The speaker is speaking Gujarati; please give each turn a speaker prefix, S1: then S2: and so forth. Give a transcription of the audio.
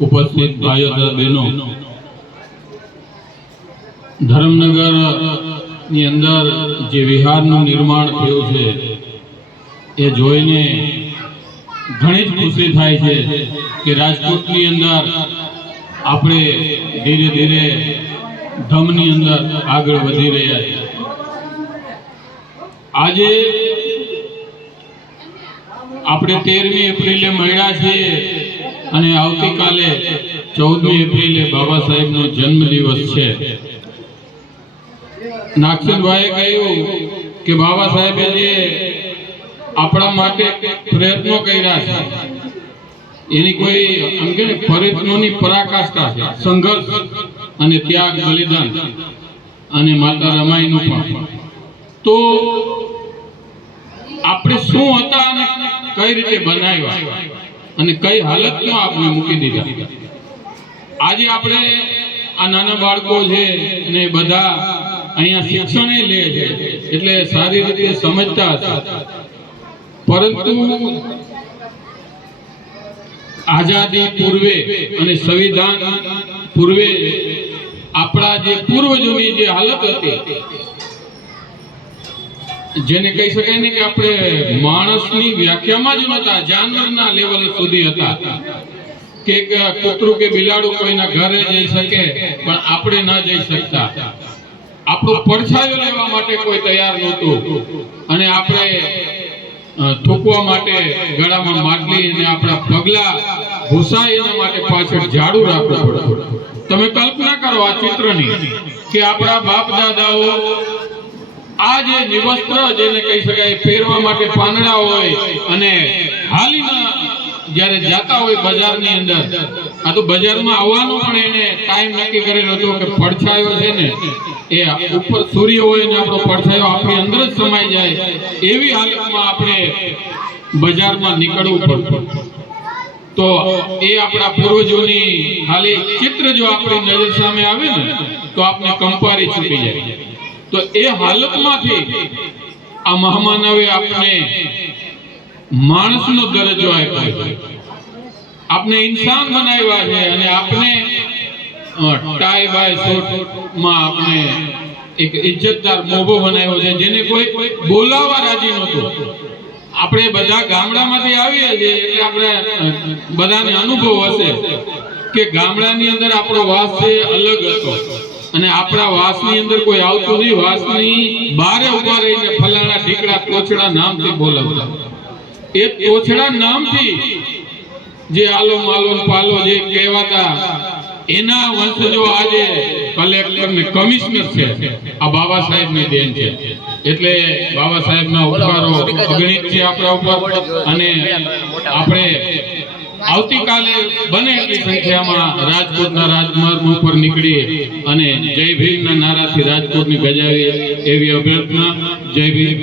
S1: ઉપસ્થિત ભાઈઓ બહેનો ધર્મનગરની અંદર જે વિહારનું નિર્માણ થયું છે, એ જોઈને ઘણી જ ખુશી થાય છે કે રાજકોટની અંદર આપણે ધીરે ધીરે ધમની અંદર આગળ વધી રહ્યા છીએ. આજે આપણે તેરમી એપ્રિલે મળ્યા છીએ. અને આવતીકાલે ચૌદમી એપ્રિલે બાબા સાહેબનો જન્મદિવસ છે. નાગસેનભાઈએ કહ્યું કે બાબા સાહેબે જે આપણા માટે પ્રયત્નો કર્યા છે, એની કોઈ આમ કે ને પ્રયત્નોની પરાકાષ્ઠા છે. સંઘર્ષ અને ત્યાગ બલિદાન અને માતા રમાઈનું પણ તો આપણે શું હતા અને કઈ રીતે બનાવ્યા? અને કઈ હાલતમાં આપણે મૂકી દીધા? આજે આપણે આ નાના બાળકો છે ને બધા અહીંયા શિક્ષણ લે છે, એટલે સારી રીતે સમજતા હતા પરંતુ આઝાદી પૂર્વે અને સંવિધાન પૂર્વે આપણા જે પૂર્વજોની જે હાલત હતી જેને કહી શકાય ને કે આપણે માણસની વ્યાખ્યામાં જ નહોતા, જાનવરના લેવલ સુધી હતા. કે કૂતરું કે બિલાડું કોઈના ઘરે જઈ શકે, પણ આપણે ન જઈ શકતા. આપણો પડછાયો લેવા માટે કોઈ તૈયાર નહોતું. અને આપણે થૂકવા માટે ગળામાં માટલી અને આપણા પગલા ઘૂસાય એના માટે પાછળ ઝાડુ રાખવું પડતું. તમે કલ્પના કરો આ ચિત્રની, કે આપણા બાપ દાદાઓ આ જે નિવસ્ત્ર જેને કહી શકાય પહેરવા માટે પાંદડા હોય અને હાલીના જ્યારે જાતા હોય બજારની અંદર, આ તો બજારમાં આવવાનો પણ એને ટાઈમ નક્કી કરેલો હતો કે પડછાયો છે ને, એ ઉપર સૂર્ય હોય ને આપણો પડછાયો આપણી અંદર જ સમાઈ જાય એવી હાલતમાં આપણે બજારમાં નીકળવું પડતું. તો એ આપણા પૂર્વજોની ખાલી ચિત્ર જો આપણી નજર સામે આવે ને, તો આપણે કંપારી છૂટી જાય. તો એ હાલતમાંથી આ મહામાનવે આપણે માણસનો દરજ્જો આપ્યો આપણે ઇન્સાન બનાવ્યા છે અને આપણે ટાઈ બાયમાં આપણે એક ઇજ્જતદાર મોભો બનાવ્યો છે, જેને કોઈ બોલાવવા રાજી નહોતું. આપણે બધા ગામડામાંથી આવીએ છીએ એટલે આપણે બધાને અનુભવ હશે કે ગામડાની અંદર આપણો વાસ છે અલગ હતો. અને આપણા વાસની અંદર કોઈ આવતું નહીં, વાસની બારે ઊભા રહીને ફલાણા ઢીકડા કોચડા નામથી બોલાવતા. એ કોચડા નામથી જે આલો માલો પાલો જે કહેવાતા, એના વંશજો આજે કલેક્ટર ને કમિશનર છે. આ બાબા સાહેબની દેન છે. એટલે બાબા સાહેબ ના ઉપકારો અગણિત છે આપણા ઉપર. અને આપણે આવતીકાલે બને એટલી સંખ્યામાં રાજકોટના રાજમાર્ગ ઉપર નીકળી અને જય ભીમના નારાથી રાજકોટની ગજાવી એવી અભ્યર્થના. જય ભીમ.